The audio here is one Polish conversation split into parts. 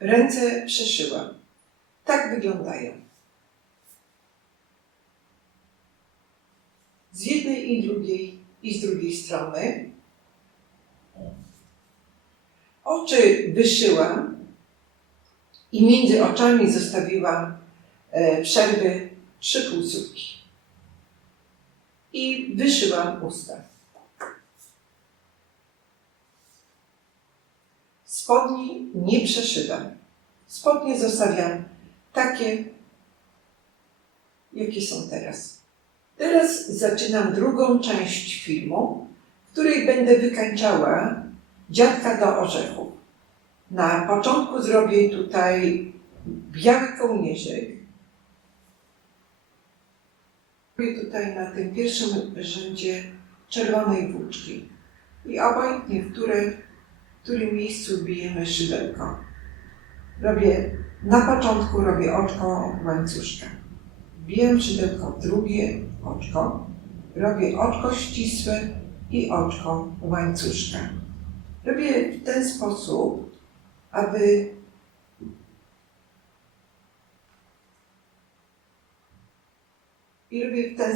Ręce przeszyłam. Tak wyglądają. Z jednej i drugiej i z drugiej strony. Oczy wyszyłam i między oczami zostawiłam przerwy 3 półsłówki. I wyszyłam usta. Spodni nie przeszywam. Spodnie zostawiam takie, jakie są teraz. Teraz zaczynam drugą część filmu, w której będę wykańczała dziadka do orzechów. Na początku zrobię tutaj biały kołnierzyk. Robię tutaj na tym pierwszym rzędzie czerwonej włóczki. I obojętnie, w którym miejscu bijemy szydełko. Na początku robię oczko łańcuszka. Biję szydełko w drugie oczko. Robię oczko ścisłe i oczko łańcuszka. Robię w ten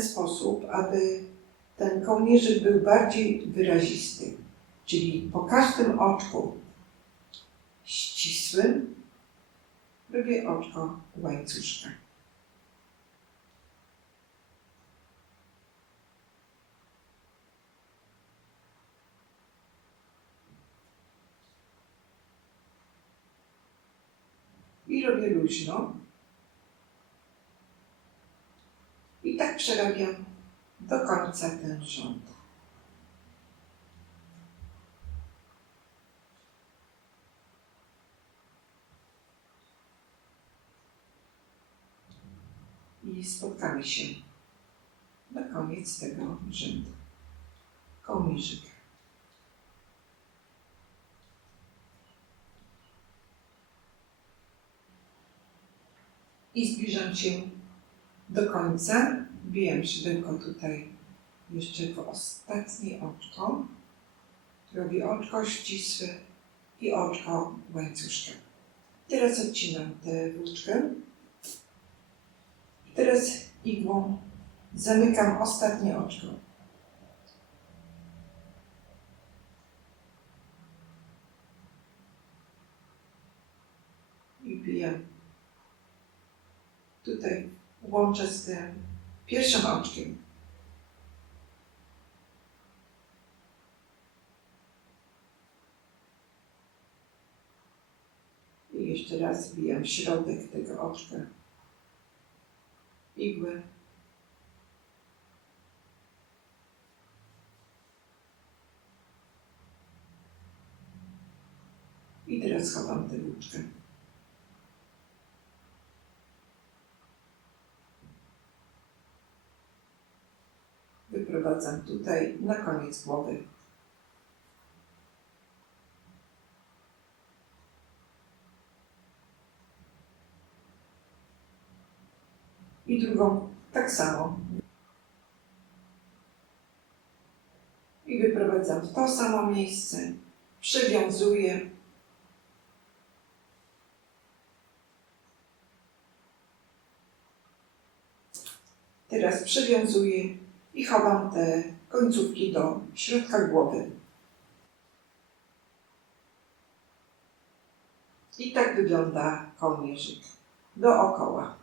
sposób, aby ten kołnierzyk był bardziej wyrazisty. Czyli po każdym oczku ścisłym robię oczko łańcuszka. I robię luźno. I tak przerabiam do końca ten rząd. I spotkamy się na koniec tego rzędu. Kołnierzyk. I zbliżam się do końca. Wbijam szydełko tutaj jeszcze w ostatnie oczko. Robię oczko ścisłe i oczko łańcuszka. Teraz odcinam tę włóczkę. I teraz igłą zamykam ostatnie oczko. I wbijam. Tutaj łączę z tym pierwszym oczkiem. I jeszcze raz wbijam środek tego oczka. Igłę. I teraz chowam tę włóczkę. Wyprowadzam tutaj na koniec głowy. I drugą tak samo. I wyprowadzam w to samo miejsce. Przywiązuję. Teraz przywiązuję i chowam te końcówki do środka głowy. I tak wygląda kołnierzyk dookoła.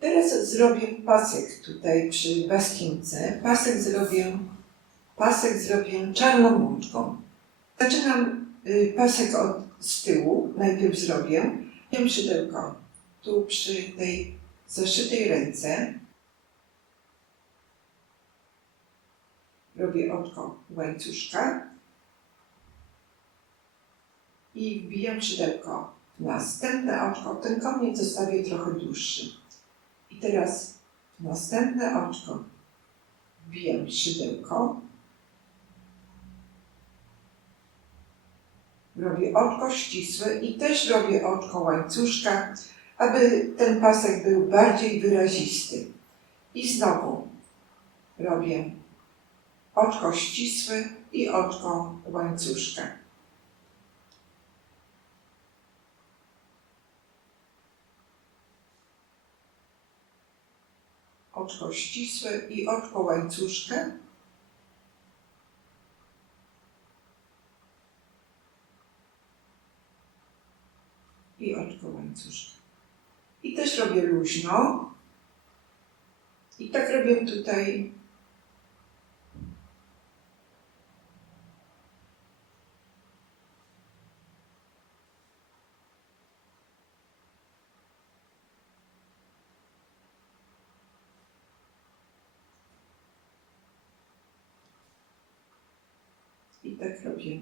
Teraz zrobię pasek tutaj przy baskince. Pasek zrobię czarną włóczką. Zaczynam pasek z tyłu. Najpierw zrobię szydełko tu przy tej zaszytej ręce. Robię oczko łańcuszka i wbijam szydełko w następne oczko. Ten koniec zostawię trochę dłuższy. I teraz w następne oczko wbijam szydełko. Robię oczko ścisłe i też robię oczko łańcuszka, aby ten pasek był bardziej wyrazisty. I znowu robię oczko ścisłe i oczko łańcuszka. oczko ścisłe i oczko łańcuszkę. I oczko łańcuszkę. I też robię luźno. I tak robię tutaj. I tak robię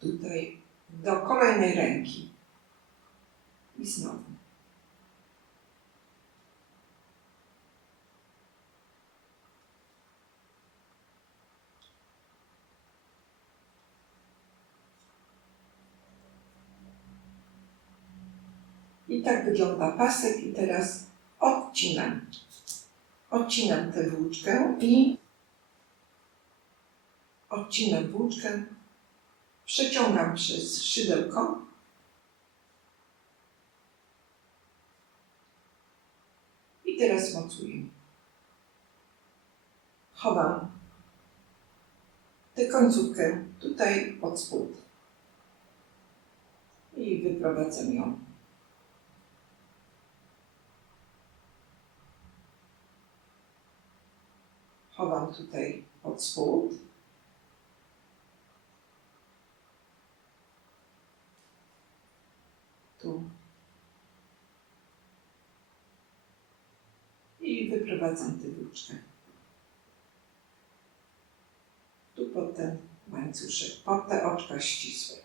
tutaj do kolejnej ręki. I znowu. I tak wygląda pasek i teraz odcinam. Odcinam tę włóczkę i odcinam włóczkę, przeciągam przez szydełko i teraz mocuję. Chowam tę końcówkę tutaj pod spód i wyprowadzam ją. Chowam tutaj pod spód. Tu. I wyprowadzam tę włóczkę. Tu pod ten łańcuszek, pod te oczka ścisłe.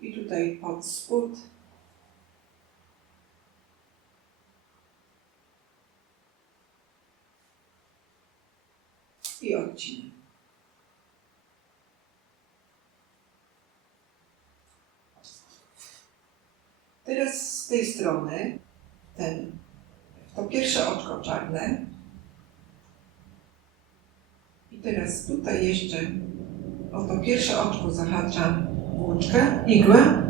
I tutaj pod spód. I odcinam. Teraz z tej strony to pierwsze oczko czarne. I teraz tutaj jeszcze o to pierwsze oczko zahaczam włóczkę, igłę.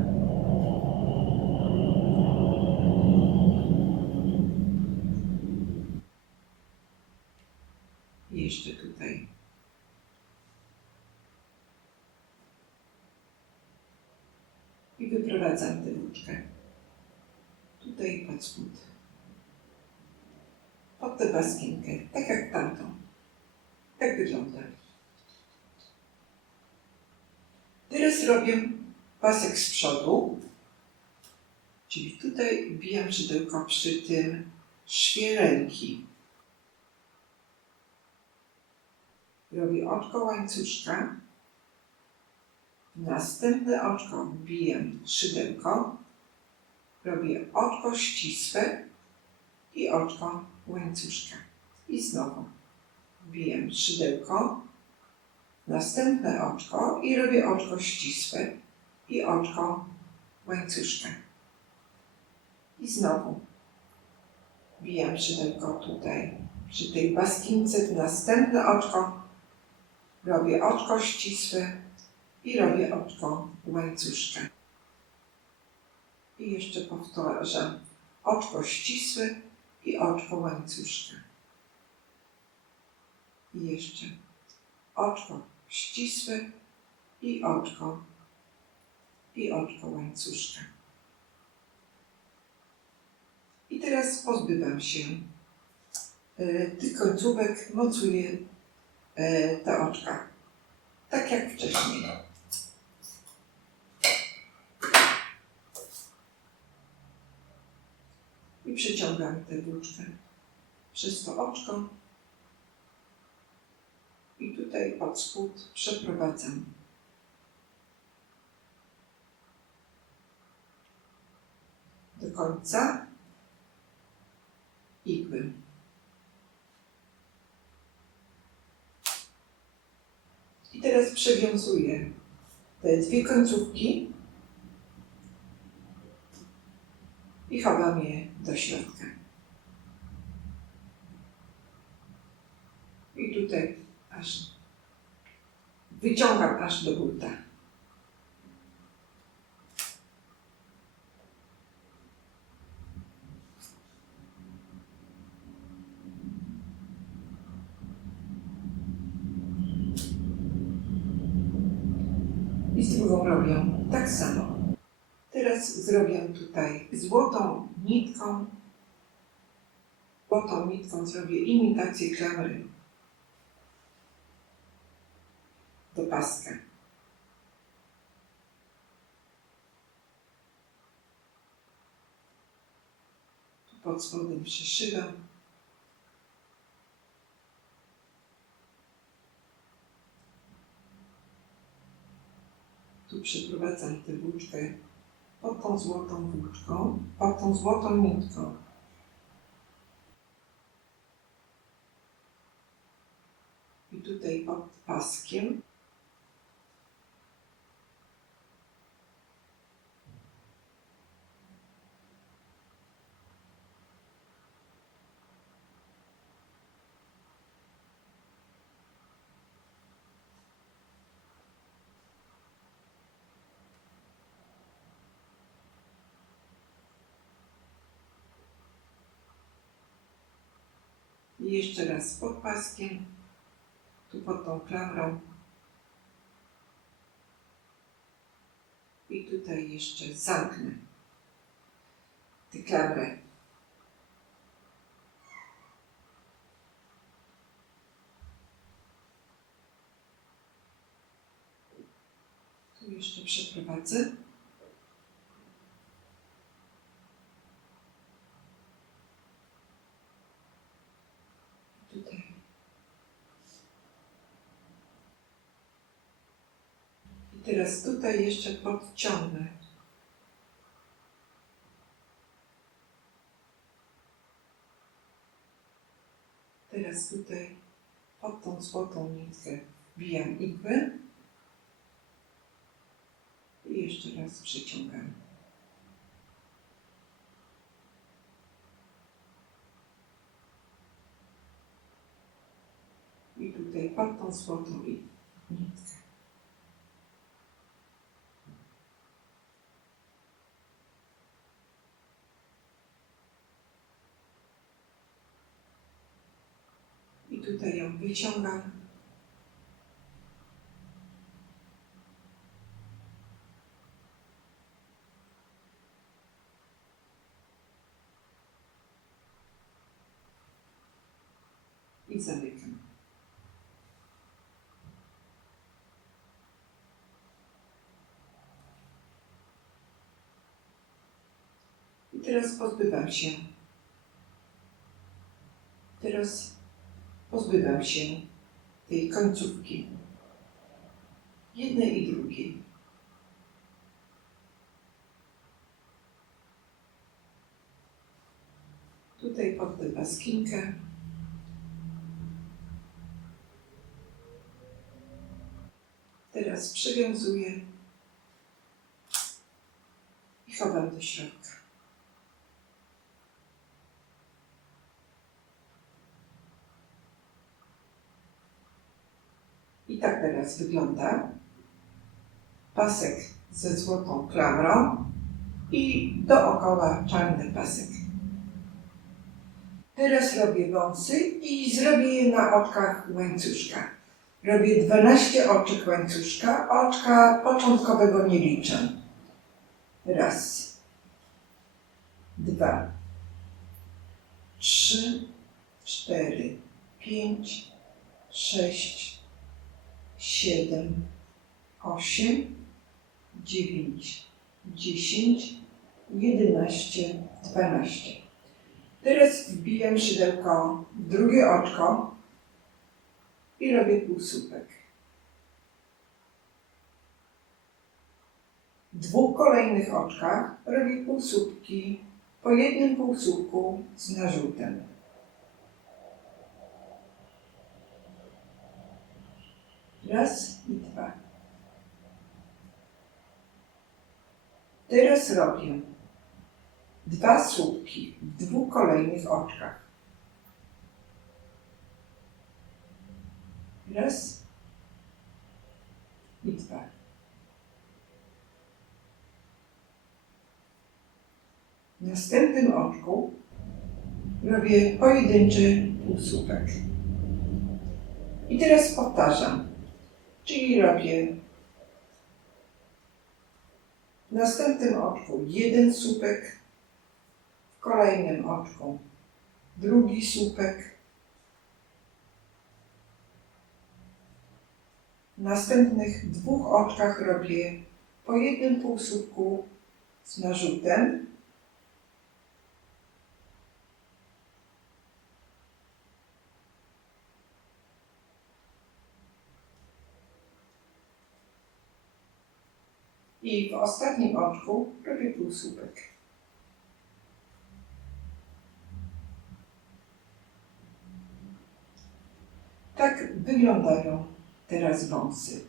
I jeszcze tutaj. I wyprowadzam tę włóczkę. Tutaj pod spód. Pod tę baskinkę, tak jak tamtą. Tak wygląda. Teraz robię pasek z przodu, czyli tutaj wbijam szydełko przy tym szwie ręki. Robię oczko łańcuszka, następne oczko wbijam szydełko, robię oczko ścisłe i oczko łańcuszka. I znowu wbijam szydełko, następne oczko i robię oczko ścisłe i oczko łańcuszka. I znowu wbijam szydełko tutaj przy tej baskince w następne oczko, robię oczko ścisłe i robię oczko łańcuszka. I jeszcze powtarzam oczko ścisłe i oczko łańcuszka. I jeszcze oczko ścisłe i oczko łańcuszka. I teraz pozbywam się tych końcówek, mocuję te oczka, tak jak wcześniej. I przeciągam tę włóczkę przez to oczko i tutaj pod spód przeprowadzam. Do końca igły. I teraz przewiązuję te dwie końcówki i chowam je do środka. I tutaj aż wyciągam aż do buta. I z drugą robię tak samo. Teraz zrobię tutaj złotą nitką. Złotą nitką zrobię imitację klamry do paska. Tu pod spodem przeszywam. Tu przeprowadzam tę włóczkę pod tą złotą włóczką, pod tą złotą nitką. I tutaj pod paskiem. I jeszcze raz pod paskiem, tu pod tą klamrą. I tutaj jeszcze zamknę tę klamrę. Tu jeszcze przeprowadzę. Tutaj. I teraz tutaj jeszcze podciągnę. Teraz tutaj pod tą złotą nitkę wbijam igłę i jeszcze raz przyciągam. I tutaj pod tą złotą nitkę. I tutaj ją wyciągam. I zamykam. I teraz pozbywam się. Pozbywam się tej końcówki. Jednej i drugiej. Tutaj pod tę paskinkę. Teraz przywiązuję i chowam do środka. I tak teraz wygląda pasek ze złotą klamrą i dookoła czarny pasek. Teraz robię wąsy i zrobię je na oczkach łańcuszka. Robię 12 oczek łańcuszka, oczka początkowego nie liczę. Raz, 2, 3, 4, 5, 6, 7, 8, 9, 10, 11, 12. Teraz wbijam szydełko w drugie oczko i robię półsłupek. W dwóch kolejnych oczkach robię półsłupki po jednym półsłupku z narzutem. Raz i dwa. Teraz robię 2 słupki w dwóch kolejnych oczkach. Raz i 2. W następnym oczku robię pojedynczy półsłupek. I teraz powtarzam, czyli robię w następnym oczku jeden słupek, w kolejnym oczku drugi słupek, w następnych 2 oczkach robię po jednym półsłupku z narzutem. I w ostatnim oczku robię półsłupek. Tak wyglądają teraz wąsy.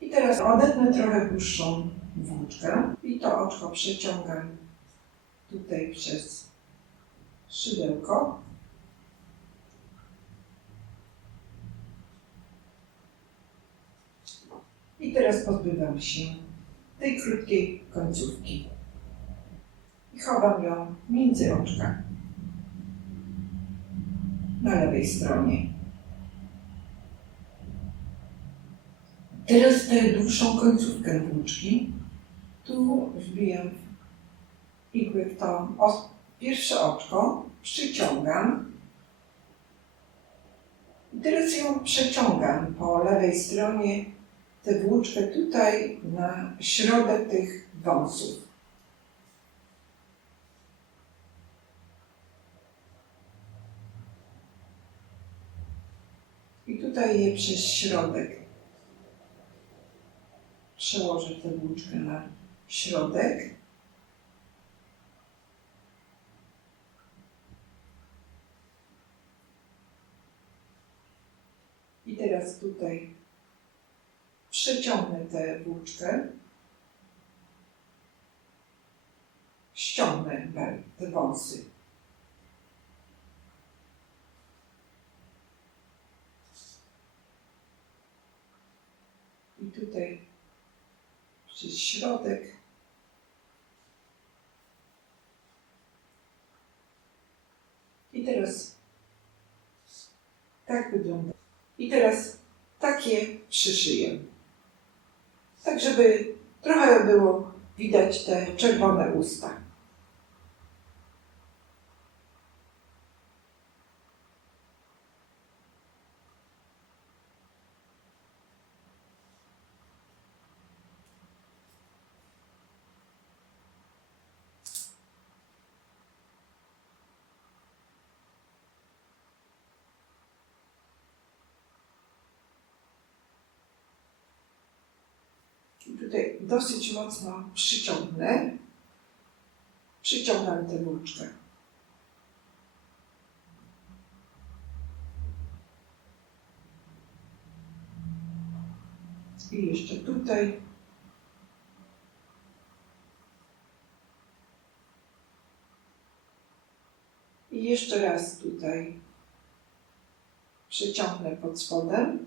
I teraz odetnę trochę dłuższą włóczkę i to oczko przeciągam tutaj przez szydełko. I teraz pozbywam się tej krótkiej końcówki i chowam ją między oczka na lewej stronie. Teraz tę dłuższą końcówkę włóczki tu wbijam igły w to pierwsze oczko, przyciągam i teraz ją przeciągam po lewej stronie, tę włóczkę tutaj na środek tych wąsów. I tutaj je przez środek przełożę tę włóczkę na środek. I teraz tutaj przeciągnę tę włóczkę, ściągnę te wąsy. I tutaj przez środek i teraz tak wygląda. I teraz takie przyszyję. Tak, żeby trochę było widać te czerwone usta. I tutaj dosyć mocno przyciągam tę włóczkę. I jeszcze tutaj. I jeszcze raz tutaj przyciągnę pod spodem.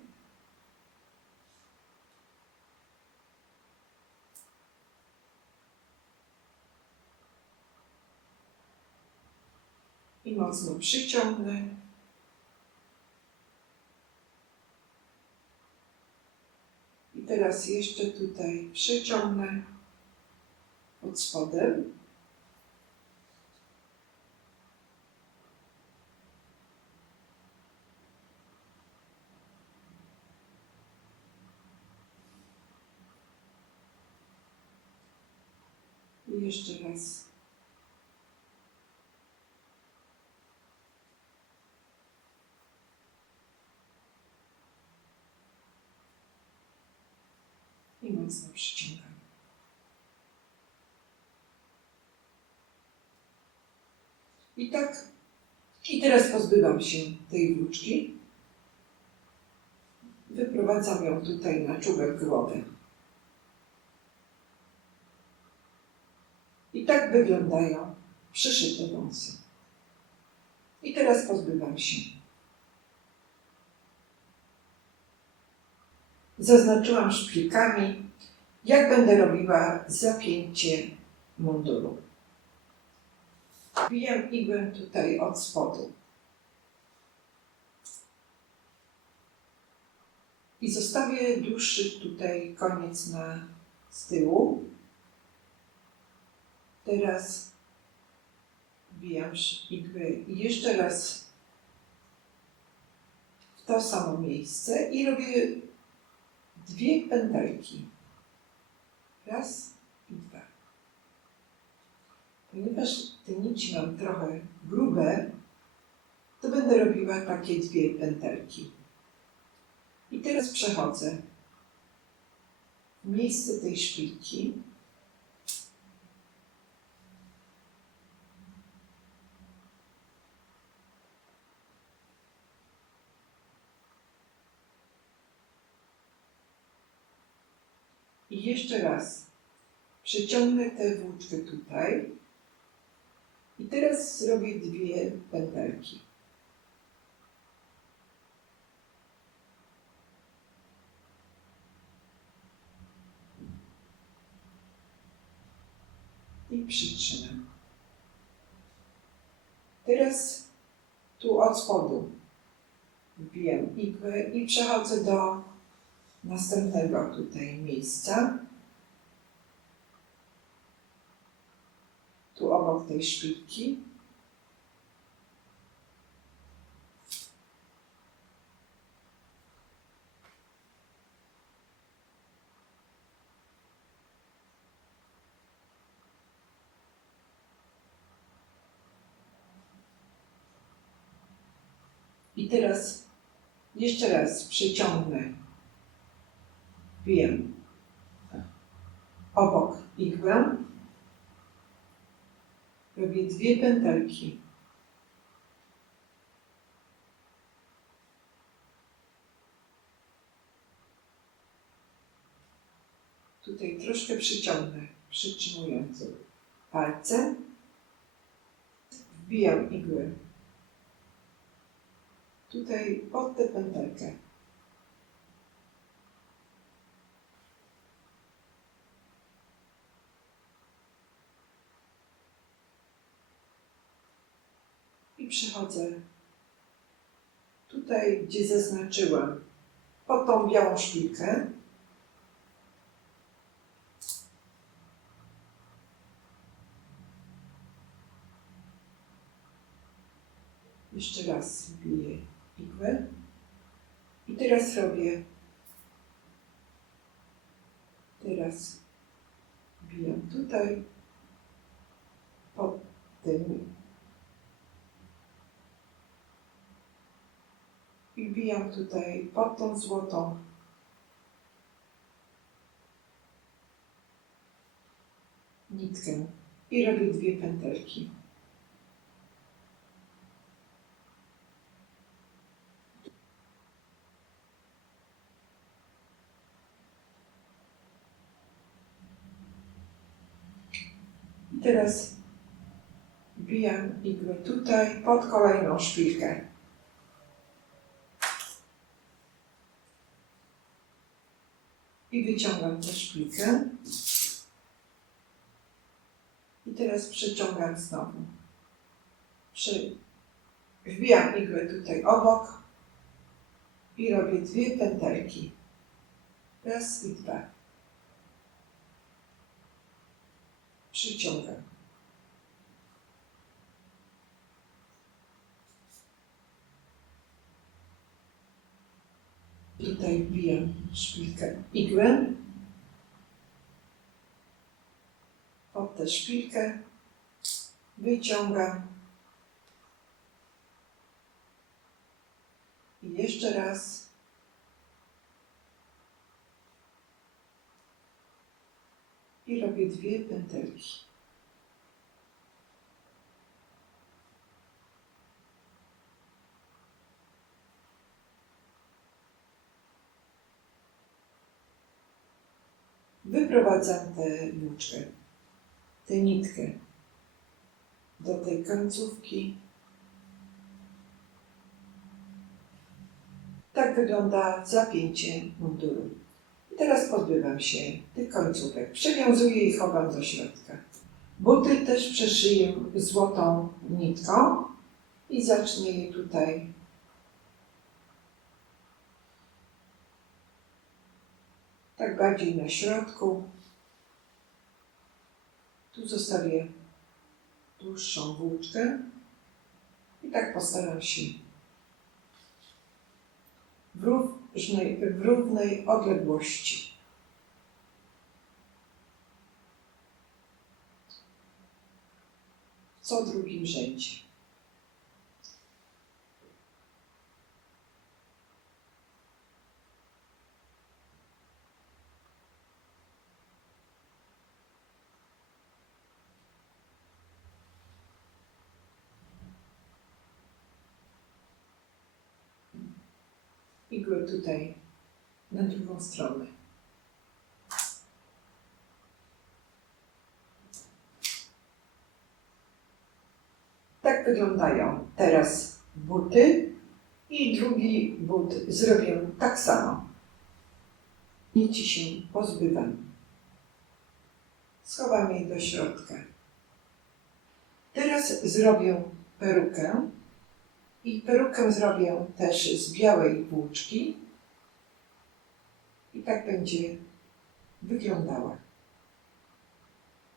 I mocno przyciągnę. I teraz jeszcze tutaj przyciągnę pod spodem. I jeszcze raz. I mocno przyciągam. I tak. I teraz pozbywam się tej włóczki. Wyprowadzam ją tutaj na czubek głowy. I tak wyglądają przyszyte wąsy. I teraz pozbywam się. zaznaczyłam szpilkami, jak będę robiła zapięcie munduru. Wbijam igłę tutaj od spodu i zostawię dłuższy tutaj koniec z tyłu. Teraz wbijam igłę i jeszcze raz w to samo miejsce i robię 2 pętelki. Raz i 2. Ponieważ te nici mam trochę grube, to będę robiła takie 2 pętelki. I teraz przechodzę w miejsce tej szpilki. I jeszcze raz przeciągnę tę włóczkę tutaj i teraz zrobię 2 pętelki. I przytrzymam. Teraz tu od spodu wbijam igłę i przechodzę do następnego tutaj miejsca. Tu obok tej szpilki. I teraz jeszcze raz przeciągnę, wbijam obok igłę, robię 2 pętelki. Tutaj troszkę przyciągnę, przytrzymując palcem, wbijam igłę tutaj pod tę pętelkę. I przechodzę tutaj, gdzie zaznaczyłam, pod tą białą szpilkę. Jeszcze raz wbiję igłę i teraz robię, wbijam tutaj pod tym i wbijam tutaj pod tą złotą nitkę i robię 2 pętelki. I teraz wbijam igłę tutaj pod kolejną szpilkę. I wyciągam tę szpilkę. I teraz przeciągam znowu. Wbijam igłę tutaj obok i robię 2 pętelki. Raz i 2. Przyciągam. Tutaj wbijam szpilkę igłę pod tę szpilkę, wyciągam i jeszcze raz i robię 2 pętelki. Wyprowadzam tę włóczkę, tę nitkę do tej końcówki. Tak wygląda zapięcie munduru. teraz pozbywam się tych końcówek. Przewiązuję i chowam do środka. Buty też przeszyję złotą nitką i zacznę je tutaj tak bardziej na środku. Tu zostawię dłuższą włóczkę i tak postaram się w równej odległości. W co drugim rzędzie. Igłę tutaj na drugą stronę. Tak wyglądają teraz buty i drugi but zrobię tak samo. Nici się pozbywam. Schowam je do środka. Teraz zrobię perukę i perukę zrobię też z białej włóczki i tak będzie wyglądała.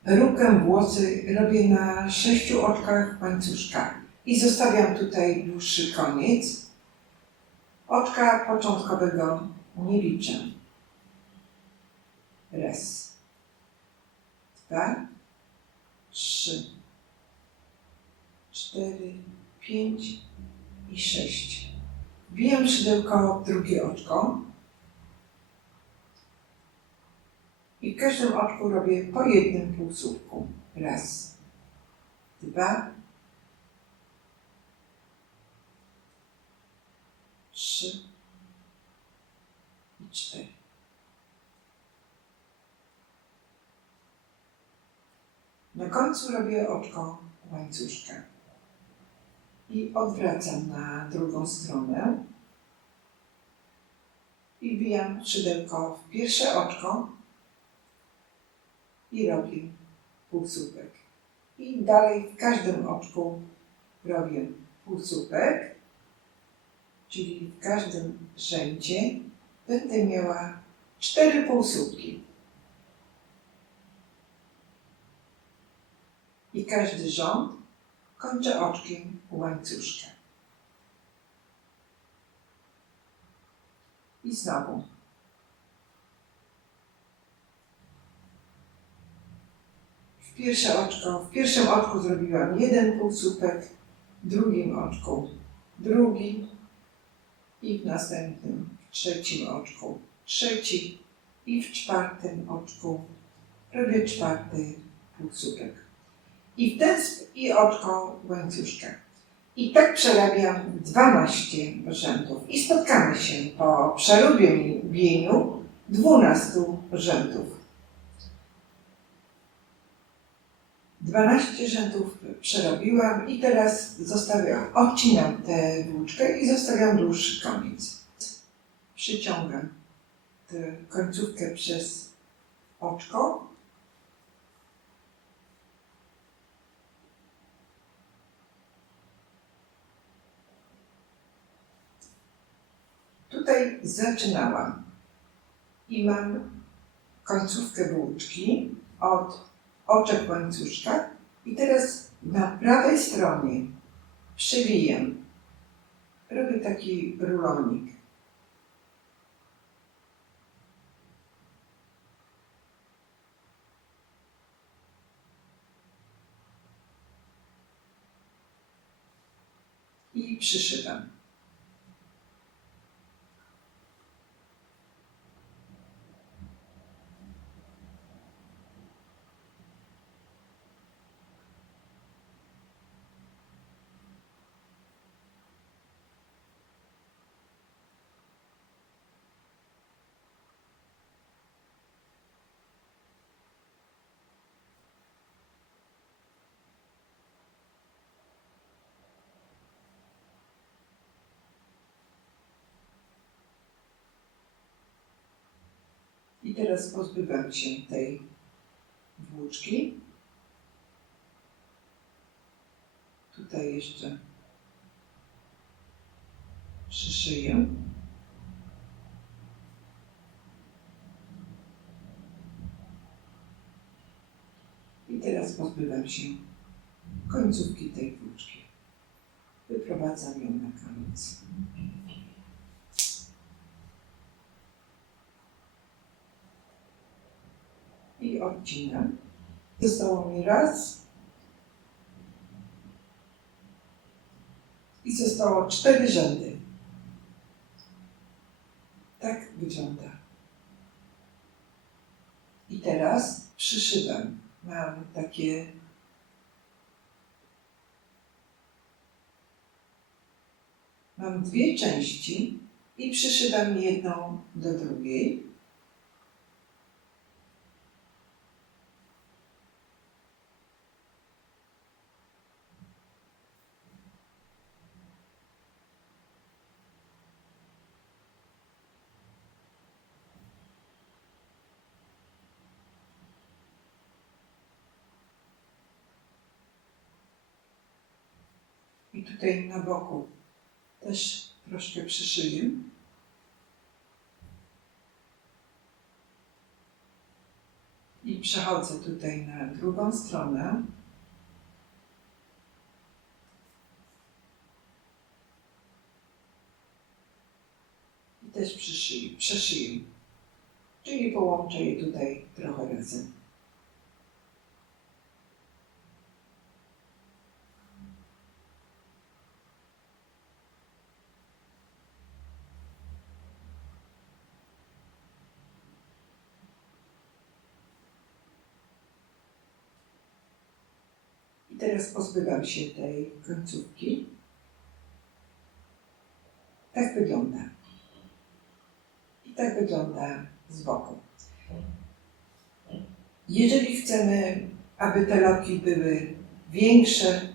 Perukę, włosy robię na 6 oczkach łańcuszka i zostawiam tutaj dłuższy koniec. Oczka początkowego nie liczę. Raz, 2, 3, 4, 5 i 6. Wbijam szydełko w drugie oczko i w każdym oczku robię po jednym półsłówku. Raz, 2, 3 i 4. Na końcu robię oczko łańcuszka i odwracam na drugą stronę i wbijam szydełko w pierwsze oczko i robię półsłupek. I dalej w każdym oczku robię półsłupek, czyli w każdym rzędzie będę miała 4 półsłupki. I każdy rząd kończę oczkiem łańcuszka. I znowu. W pierwszym oczku zrobiłam jeden półsłupek, w drugim oczku drugi i w następnym, w trzecim oczku trzeci i w czwartym oczku robię 4. półsłupek. I oczko łańcuszka. I tak przerabiam 12 rzędów. I spotkamy się po przerobieniu 12 rzędów. 12 rzędów przerobiłam i teraz odcinam tę włóczkę i zostawiam dłuższy koniec. Przyciągam tę końcówkę przez oczko. Tutaj zaczynałam i mam końcówkę włóczki od oczek łańcuszka i teraz na prawej stronie przewijam. Robię taki rulonik. I przyszywam. I teraz pozbywam się tej włóczki. Tutaj jeszcze przyszyję. I teraz pozbywam się końcówki tej włóczki. Wyprowadzam ją na koniec. I odcinam. Zostało mi raz. I zostało 4 rzędy. Tak wygląda. I teraz przyszywam. Mam 2 części i przyszywam jedną do drugiej. I tutaj na boku też troszkę przyszyję. I przechodzę tutaj na drugą stronę. I też przeszyję. Czyli połączę je tutaj trochę razem. I teraz pozbywam się tej końcówki. Tak wygląda. I tak wygląda z boku. Jeżeli chcemy, aby te loki były większe,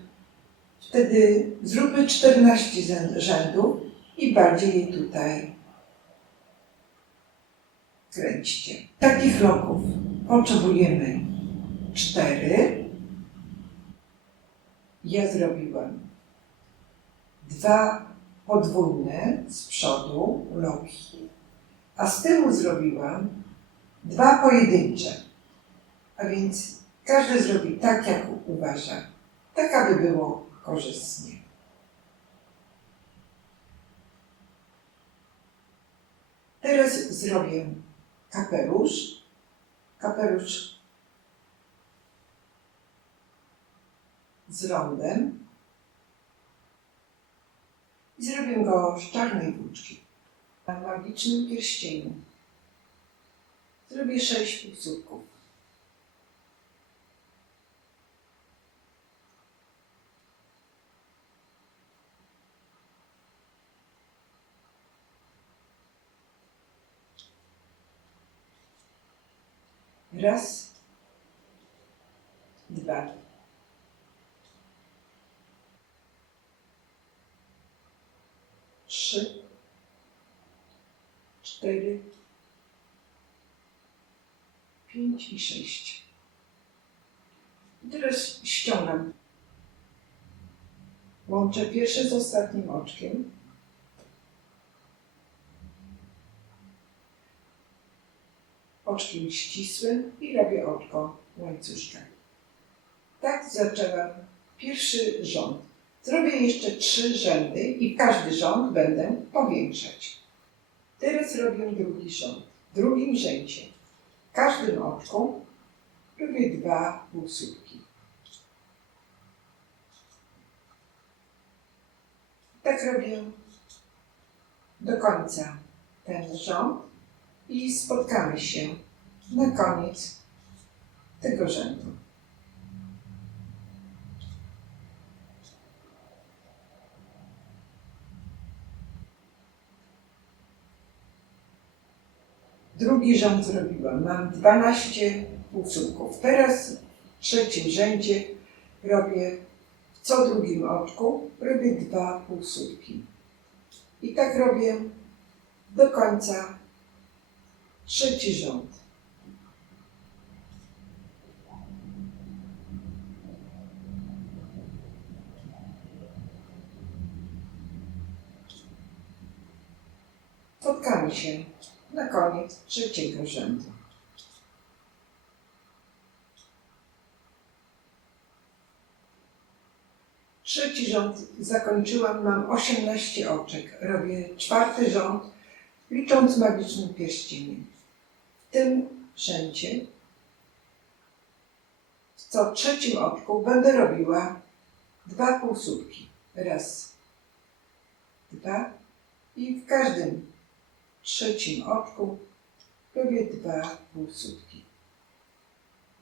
wtedy zróbmy 14 rzędów i bardziej je tutaj kręćcie. Takich loków potrzebujemy 4. Ja zrobiłam 2 podwójne z przodu loki, a z tyłu zrobiłam 2 pojedyncze. A więc każdy zrobi tak, jak uważa, tak aby było korzystnie. Teraz zrobię kapelusz. Kapelusz z rondem i zrobię go z czarnej włóczki. Na magicznym pierścieniu zrobię 6 półsłupków. Raz, 2. 3, 4, 5 i 6. I teraz ściągam. Łączę pierwsze z ostatnim oczkiem. Oczkiem ścisłym i robię oczko łańcuszka. Tak zaczęłam pierwszy rząd. Zrobię jeszcze 3 rzędy i każdy rząd będę powiększać. Teraz robię drugi rząd. W drugim rzędzie w każdym oczku robię 2 półsłupki. Tak robię do końca ten rząd i spotkamy się na koniec tego rzędu. Drugi rząd zrobiłam. Mam 12 półsłupków. Teraz w trzecim rzędzie robię w co drugim oczku robię 2 półsłupki. I tak robię do końca trzeci rząd. spotkamy się na koniec trzeciego rzędu. Trzeci rząd zakończyłam, mam 18 oczek. Robię czwarty rząd, licząc magicznym pierścieniem. W tym rzędzie, w co trzecim oczku będę robiła 2 półsłupki. Raz, 2 i w każdym trzecim oczku robię 2 półsłupki.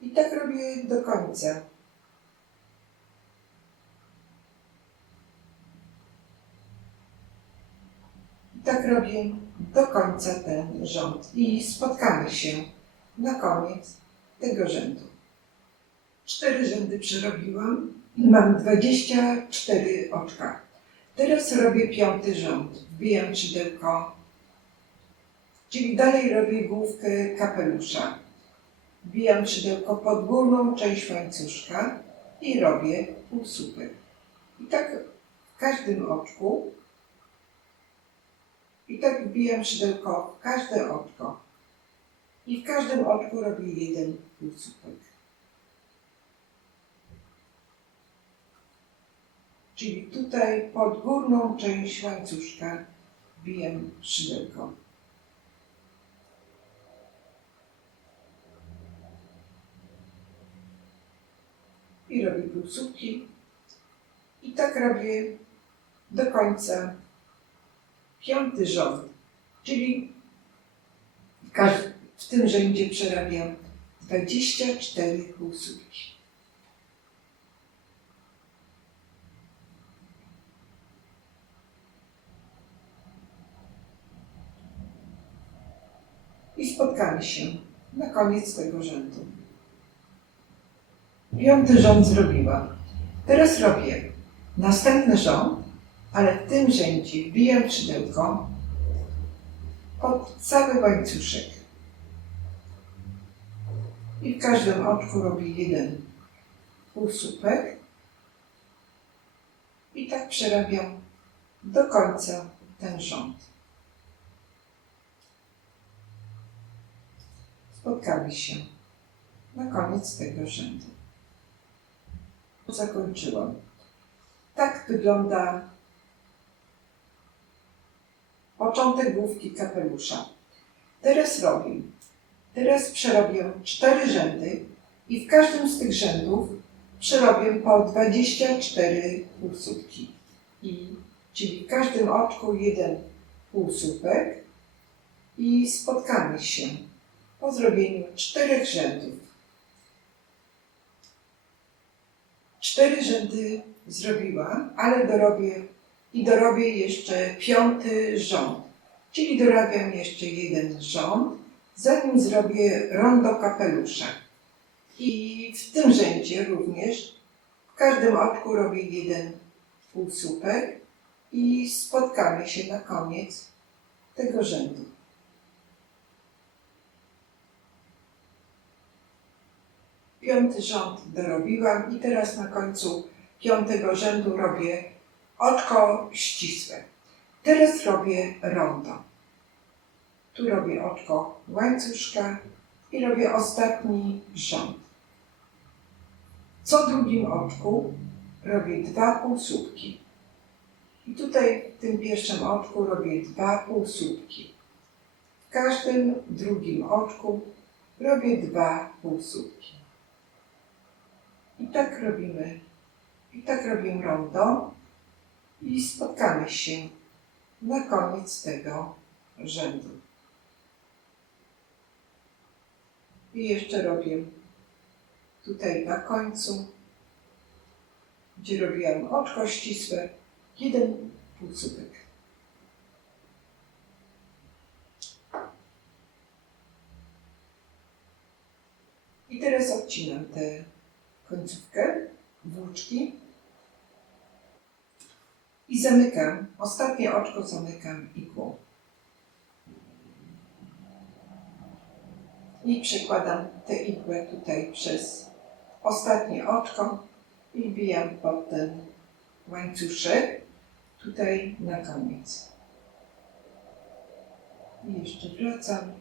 I tak robię do końca. Tak robię do końca ten rząd i spotkamy się na koniec tego rzędu. 4 rzędy przerobiłam, mam 24 oczka. Teraz robię 5. rząd, wbijam szydełko, czyli dalej robię główkę kapelusza. Wbijam szydełko pod górną część łańcuszka i robię półsłupek. I tak w każdym oczku. I tak wbijam szydełko w każde oczko. I w każdym oczku robię 1 półsłupek. Czyli tutaj pod górną część łańcuszka wbijam szydełko. I robię półsłupki. I tak robię do końca 5. rząd, czyli w tym rzędzie przerabiam 24 półsłupki. I spotkamy się na koniec tego rzędu. 5. rząd zrobiłam. Teraz robię następny rząd, ale w tym rzędzie wbijam szydełko pod cały łańcuszek. I w każdym oczku robię 1 półsłupek. I tak przerabiam do końca ten rząd. Spotkamy się na koniec tego rzędu. Zakończyłam. Tak wygląda początek główki kapelusza. Teraz przerobię 4 rzędy i w każdym z tych rzędów przerobię po 24 półsłupki. Czyli w każdym oczku 1 półsłupek i spotkamy się po zrobieniu 4 rzędów. 4 rzędy zrobiłam, ale dorobię jeszcze 5. rząd. Czyli dorabiam jeszcze 1 rząd, zanim zrobię rondo kapelusza. I w tym rzędzie również w każdym oczku robię 1 półsłupek i spotkamy się na koniec tego rzędu. Piąty rząd dorobiłam i teraz na końcu 5. rzędu robię oczko ścisłe. Teraz robię rondo. Tu robię oczko łańcuszka i robię ostatni rząd. Co drugim oczku robię 2 półsłupki. I tutaj w tym pierwszym oczku robię 2 półsłupki. W każdym drugim oczku robię 2 półsłupki. I tak robimy rondo i spotkamy się na koniec tego rzędu. I jeszcze robię tutaj na końcu, gdzie robiłam oczko ścisłe, 1 półsłupek. I teraz odcinam tę końcówkę, włóczki i zamykam, ostatnie oczko zamykam igłą. I przekładam tę igłę tutaj przez ostatnie oczko i wbijam pod ten łańcuszek tutaj na koniec. I jeszcze wracam.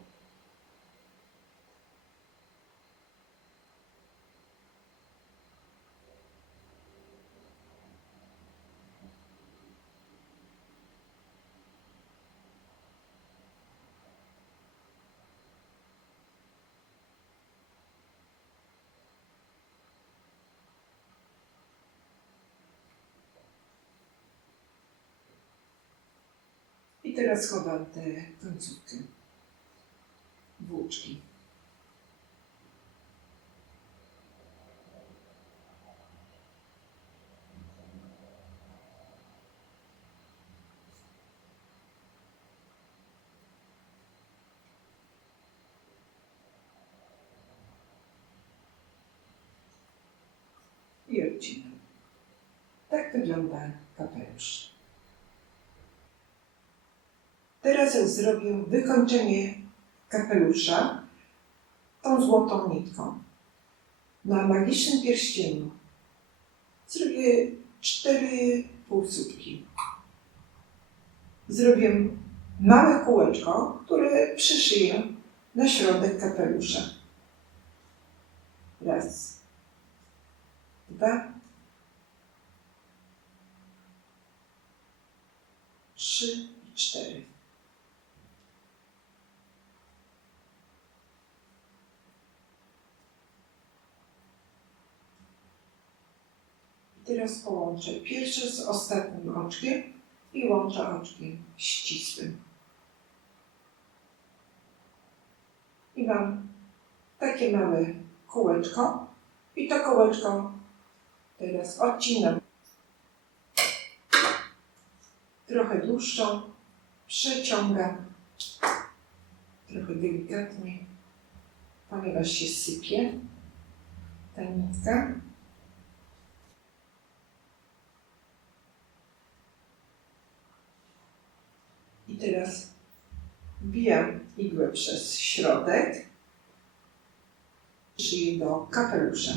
I teraz chowam tę końcówkę włóczki. I odcinam. Tak wygląda kapelusz. Teraz zrobię wykończenie kapelusza tą złotą nitką. Na magicznym pierścieniu zrobię 4 półsłupki. Zrobię małe kółeczko, które przyszyję na środek kapelusza. Raz, 2, 3 i 4. Teraz połączę pierwsze z ostatnim oczkiem i łączę oczkiem ścisłym. I mam takie małe kółeczko i to kółeczko teraz odcinam. Trochę dłuższą, przeciągam trochę delikatnie, ponieważ się sypie ta nitka. I teraz wbijam igłę przez środek, szyję do kapelusza.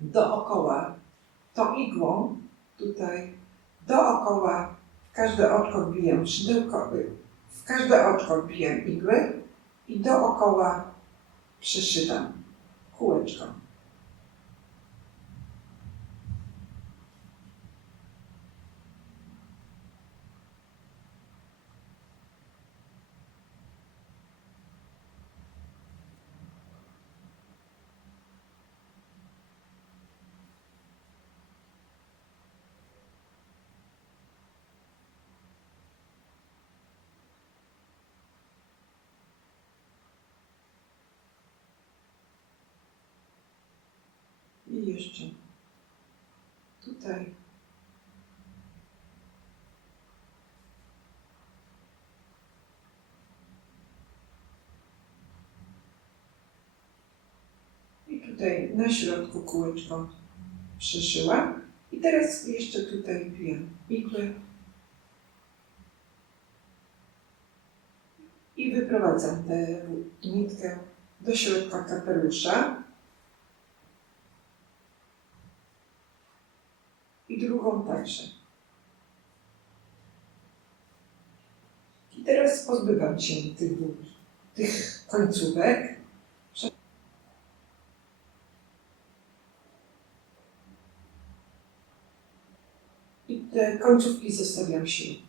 Dookoła tą igłą, tutaj dookoła w każde oczko wbijam szydełko, w każde oczko wbijam igłę i dookoła przeszywam kółeczko. I jeszcze tutaj i tutaj na środku kółeczko przeszyłam i teraz jeszcze tutaj wbijam igłę i wyprowadzam tę nitkę do środka kapelusza. I drugą także. I teraz pozbywam się tych końcówek. I te końcówki zostawiam w środku.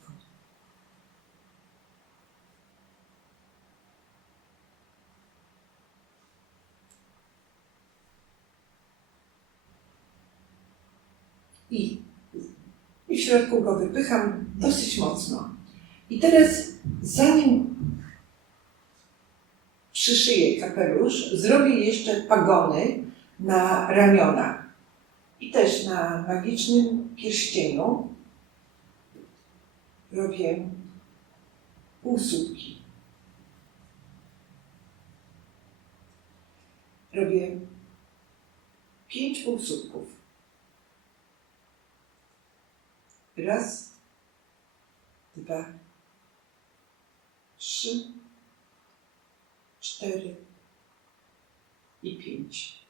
I w środku go wypycham dosyć mocno. I teraz, zanim przyszyję kapelusz, zrobię jeszcze pagony na ramiona. I też na magicznym pierścieniu robię półsłupki. Robię 5 półsłupków. Raz, 2, 3, 4 i 5.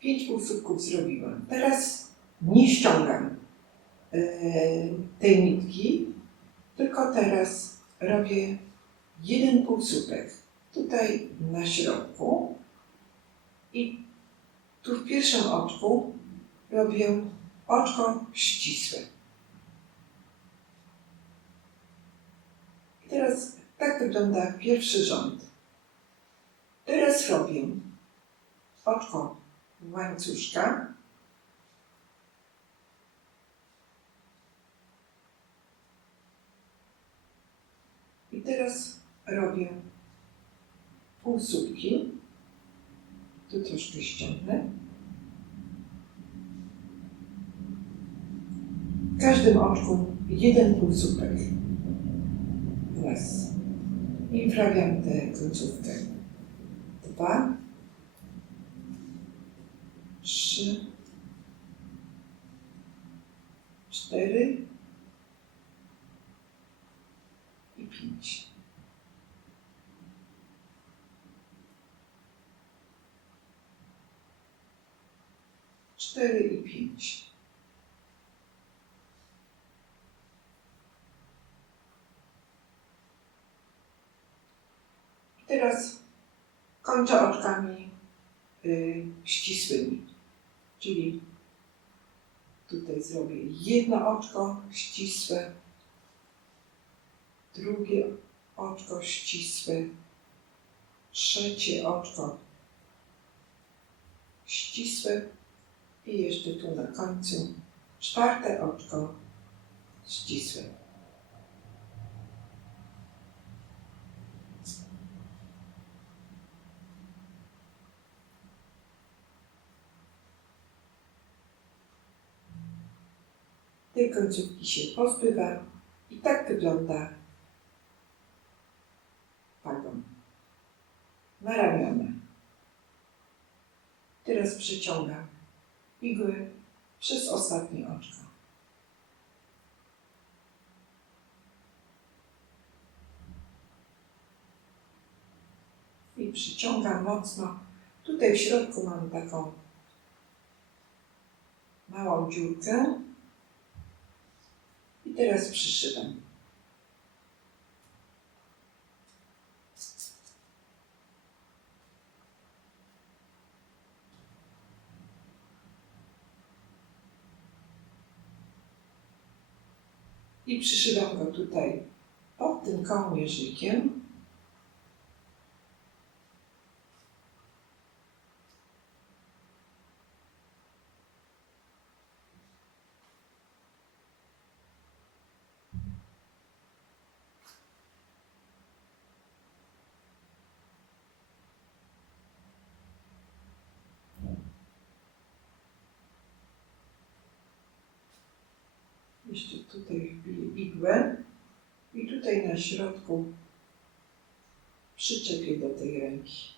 Pięć półsłupków zrobiłam. Teraz nie ściągam tej nitki, tylko teraz robię jeden półsłupek tutaj na środku i tu w pierwszym oczku robię oczko ścisłe. I teraz tak wygląda pierwszy rząd. Teraz robię oczko łańcuszka. I teraz robię półsłupki. Tu troszkę ściągnę. W każdym oczku jeden półsłupek. Raz. I wrabiam tę końcówkę. 2, 3, 4 i 5. Cztery i 5. Teraz kończę oczkami ścisłymi, czyli tutaj zrobię jedno oczko ścisłe, drugie oczko ścisłe, trzecie oczko ścisłe i jeszcze tu na końcu czwarte oczko ścisłe. Tej końcówki się pozbywam i tak wygląda pagon na ramiona. Teraz przeciągam igły przez ostatnie oczko. I przyciągam mocno. Tutaj w środku mam taką małą dziurkę. I teraz przyszywam. I przyszywam go tutaj pod tym kołnierzykiem. Jeszcze tutaj wbiję igłę i tutaj na środku przyczepię do tej ręki.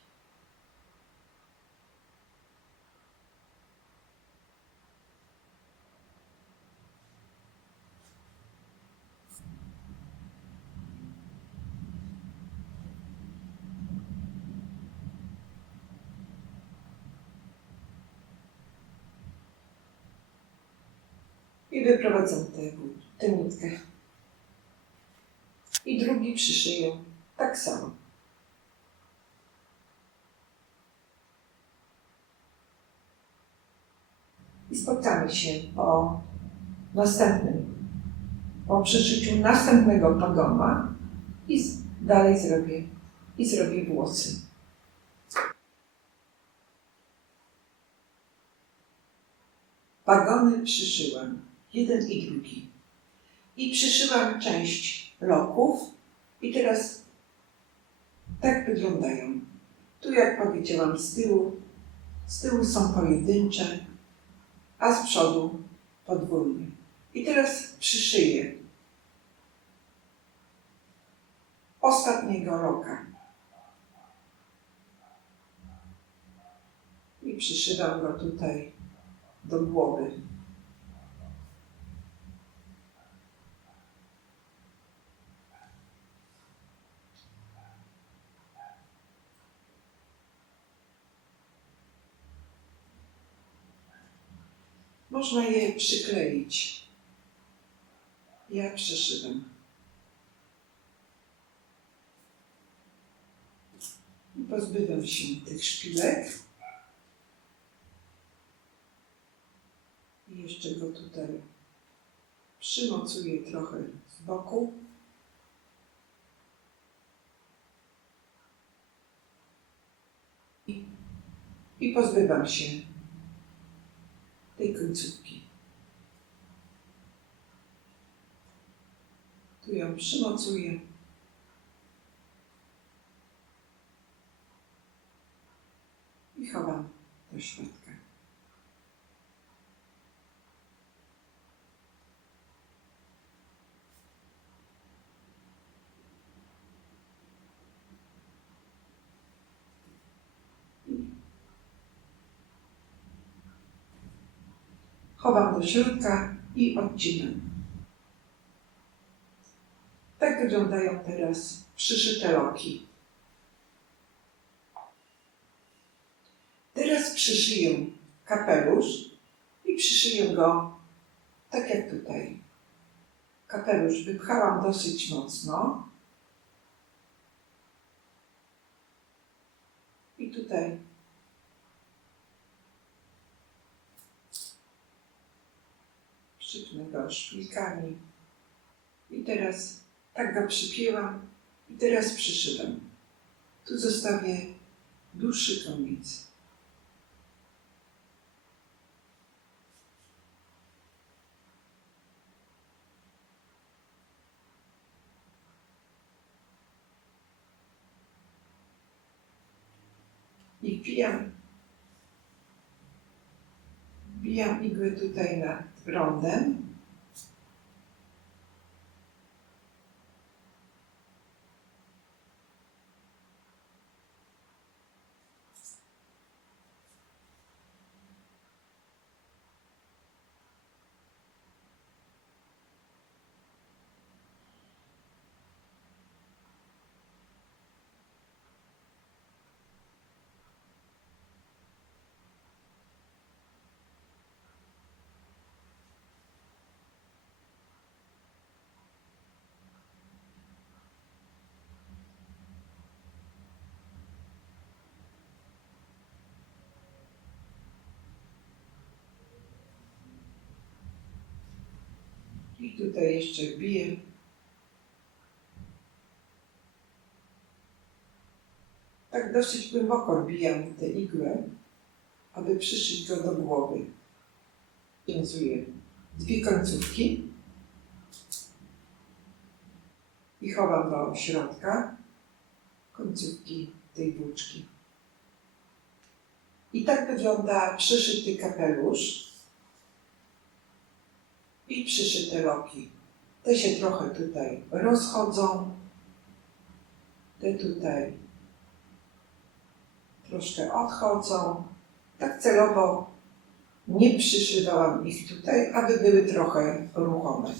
I wyprowadzam tę nitkę. I drugi przyszyję tak samo. I spotkamy się po przyszyciu następnego pagona i dalej zrobię włosy. Pagony przyszyłam, jeden i drugi. I przyszyłam część loków i teraz tak wyglądają. Tu, jak powiedziałam, z tyłu Z tyłu są pojedyncze, a z przodu podwójnie. I teraz przyszyję ostatniego roka. I przyszywam go tutaj do głowy. Można je przykleić. Ja przyszywam. I pozbywam się tych szpilek. I jeszcze go tutaj przymocuję trochę z boku. I pozbywam się tej końcówki. Tu ją przymocuję. I chowam do środka. Chowam do środka i odcinam. Tak wyglądają teraz przyszyte loki. Teraz przyszyję kapelusz i przyszyję go tak jak tutaj. Kapelusz wypchałam dosyć mocno. I tutaj przypnę go szpilkami. I teraz tak go przypięłam i teraz przyszywam. Tu zostawię dłuższy koniec. I wbijam igłę tutaj nad rondem. I tutaj jeszcze wbiję. Tak dosyć głęboko wbijam tę igłę, aby przyszyć go do głowy. Wiązuję dwie końcówki i chowam do środka końcówki tej włóczki. I tak wygląda przyszyty kapelusz i przyszyte loki. Te się trochę tutaj rozchodzą, te tutaj troszkę odchodzą. Tak celowo nie przyszywałam ich tutaj, aby były trochę ruchome.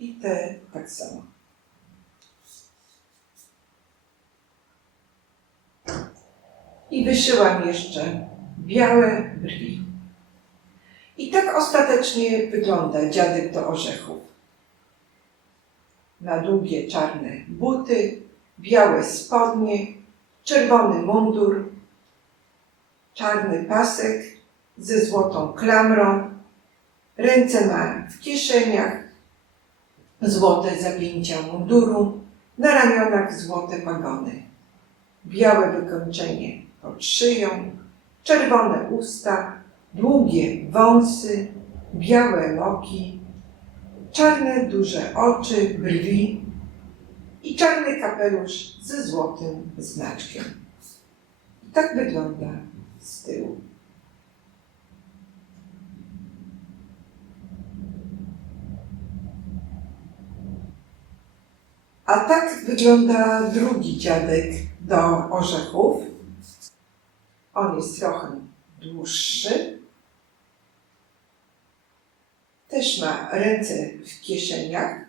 I te tak samo. I wyszyłam jeszcze białe brwi. I tak ostatecznie wygląda dziadek do orzechów. Na długie czarne buty, białe spodnie, czerwony mundur, czarny pasek ze złotą klamrą, ręce ma w kieszeniach, złote zapięcia munduru, na ramionach złote pagony, białe wykończenie pod szyją, czerwone usta, długie wąsy, białe loki, czarne duże oczy, brwi i czarny kapelusz ze złotym znaczkiem. I tak wygląda z tyłu. A tak wygląda drugi dziadek do orzechów. On jest trochę dłuższy. Też ma ręce w kieszeniach,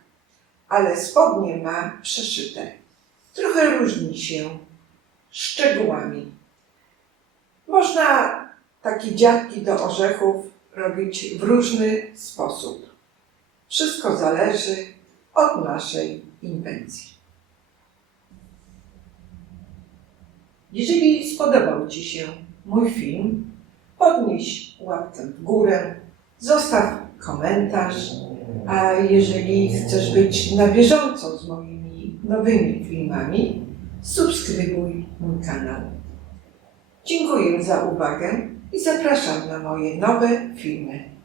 ale spodnie ma przeszyte. Trochę różni się szczegółami. Można takie dziadki do orzechów robić w różny sposób. Wszystko zależy od naszej inwencji. Jeżeli spodobał Ci się mój film, podnieś łapkę w górę, zostaw komentarz, a jeżeli chcesz być na bieżąco z moimi nowymi filmami, subskrybuj mój kanał. Dziękuję za uwagę i zapraszam na moje nowe filmy.